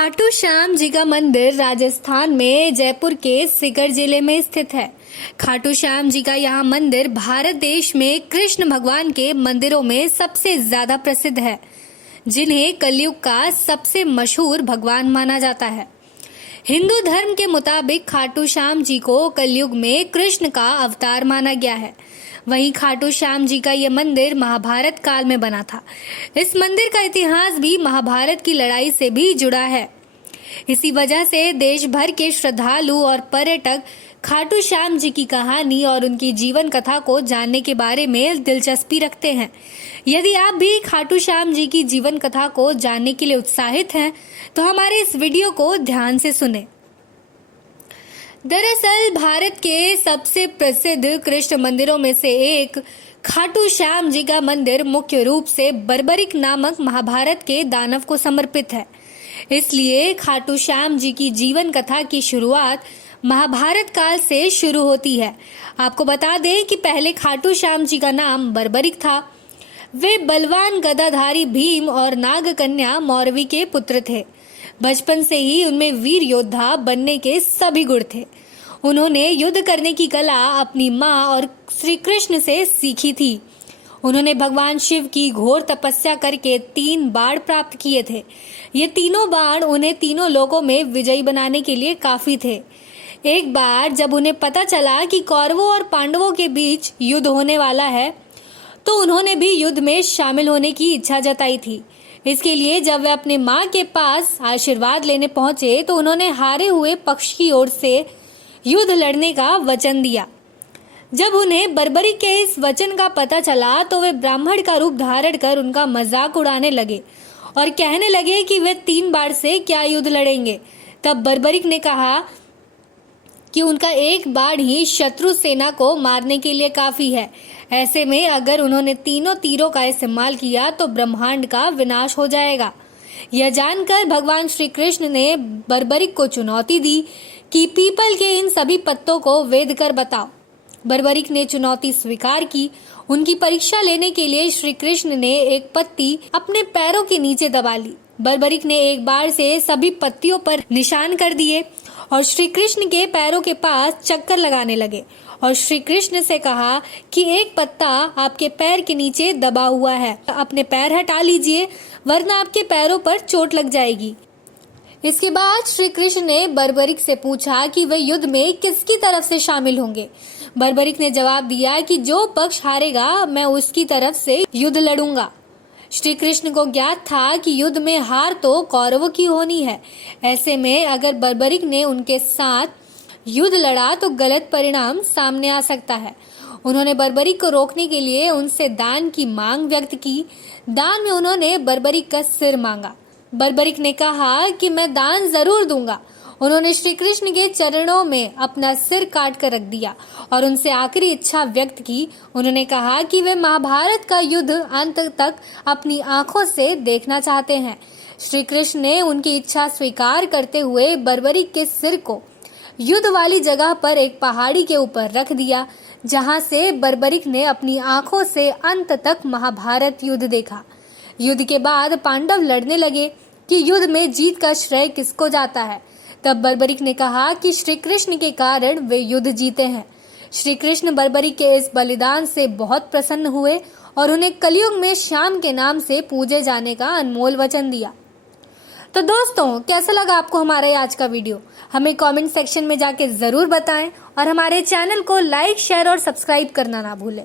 खाटू श्याम जी का मंदिर राजस्थान में जयपुर के सीकर जिले में स्थित है। खाटू श्याम जी का यह मंदिर भारत देश में कृष्ण भगवान के मंदिरों में सबसे ज्यादा प्रसिद्ध है, जिन्हें कलयुग का सबसे मशहूर भगवान माना जाता है। हिंदू धर्म के मुताबिक खाटू श्याम जी को कलयुग में कृष्ण का अवतार माना गया है। वहीं खाटू श्याम जी का यह मंदिर महाभारत काल में बना था। इस मंदिर का इतिहास भी महाभारत की लड़ाई से भी जुड़ा है। इसी वजह से देश भर के श्रद्धालु और पर्यटक खाटू श्याम जी की कहानी और उनकी जीवन कथा को जानने के बारे में दिलचस्पी रखते हैं। यदि आप भी खाटू श्याम जी की जीवन कथा को जानने के लिए उत्साहित हैं, तो हमारे इस वीडियो को ध्यान से सुनें। दरअसल भारत के सबसे प्रसिद्ध कृष्ण मंदिरों में से एक खाटू श्याम जी का मंदिर मुख्य रूप से बर्बरिक नामक महाभारत के दानव को समर्पित है। इसलिए खाटू श्याम जी की जीवन कथा की शुरुआत महाभारत काल से शुरू होती है। आपको बता दें कि पहले खाटू श्याम जी का नाम बर्बरिक था। वे बलवान गदाधारी भीम और नागकन्या मौरवी के पुत्र थे। बचपन से ही उनमें वीर योद्धा बनने के सभी गुण थे। उन्होंने युद्ध करने की कला अपनी माँ और श्री कृष्ण से सीखी थी। उन्होंने भगवान शिव की घोर तपस्या करके 3 बाण प्राप्त किए थे। ये तीनों बाण उन्हें तीनों लोकों में विजयी बनाने के लिए काफी थे। एक बार जब उन्हें पता चला कि कौरवों और पांडवों के बीच युद्ध होने वाला है, तो उन्होंने भी युद्ध में शामिल होने की इच्छा जताई थी। इसके लिए जब वे अपने माँ के पास आशीर्वाद लेने पहुंचे, तो उन्होंने हारे हुए पक्ष की ओर से युद्ध लड़ने का वचन दिया। जब उन्हें बर्बरी के इस वचन का पता चला, तो वे ब्राह्मण का रूप धारण कर उनका मजाक उड़ाने लगे और कहने लगे कि वे 3 बार से क्या युद्ध लड़ेंगे। तब बर्बरिक ने कहा कि उनका एक बाण ही शत्रु सेना को मारने के लिए काफी है। ऐसे में अगर उन्होंने तीनों तीरों का इस्तेमाल किया तो ब्रह्मांड का विनाश हो जाएगा। यह जानकर भगवान श्री कृष्ण ने बर्बरिक को चुनौती दी कि पीपल के इन सभी पत्तों को वेद कर बताओ। बर्बरिक ने चुनौती स्वीकार की। उनकी परीक्षा लेने के लिए श्री कृष्ण ने एक पत्ती अपने पैरों के नीचे दबा ली। बर्बरिक ने एक बार से सभी पत्तियों पर निशान कर दिए और श्री कृष्ण के पैरों के पास चक्कर लगाने लगे और श्री कृष्ण से कहा कि एक पत्ता आपके पैर के नीचे दबा हुआ है, अपने पैर हटा लीजिए, वरना आपके पैरों पर चोट लग जाएगी। इसके बाद श्री कृष्ण ने बर्बरिक से पूछा कि वे युद्ध में किसकी तरफ से शामिल होंगे। बर्बरिक ने जवाब दिया कि जो पक्ष हारेगा मैं उसकी तरफ से युद्ध लड़ूंगा। श्री कृष्ण को ज्ञात था कि युद्ध में हार तो कौरवों की होनी है। ऐसे में अगर बर्बरिक ने उनके साथ युद्ध लड़ा तो गलत परिणाम सामने आ सकता है। उन्होंने बर्बरिक को रोकने के लिए उनसे दान की मांग व्यक्त की। दान में उन्होंने बर्बरिक का सिर मांगा। बर्बरिक ने कहा कि मैं दान जरूर दूंगा। उन्होंने श्री कृष्ण के चरणों में अपना सिर काट कर रख दिया और उनसे आखिरी इच्छा व्यक्त की। उन्होंने कहा कि वे महाभारत का युद्ध अंत तक अपनी आंखों से देखना चाहते हैं। श्री कृष्ण ने उनकी इच्छा स्वीकार करते हुए बर्बरिक के सिर को युद्ध वाली जगह पर एक पहाड़ी के ऊपर रख दिया, जहां से बर्बरिक ने अपनी आंखों से अंत तक महाभारत युद्ध देखा। युद्ध के बाद पांडव लड़ने लगे कि युद्ध में जीत का श्रेय किसको जाता है। तब बर्बरिक ने कहा कि श्री कृष्ण के कारण वे युद्ध जीते हैं। श्री कृष्ण बर्बरिक के इस बलिदान से बहुत प्रसन्न हुए और उन्हें कलयुग में श्याम के नाम से पूजे जाने का अनमोल वचन दिया। तो दोस्तों, कैसा लगा आपको हमारा ये आज का वीडियो? हमें कमेंट सेक्शन में जाके जरूर बताएं और हमारे चैनल को लाइक, शेयर और सब्सक्राइब करना ना भूलें।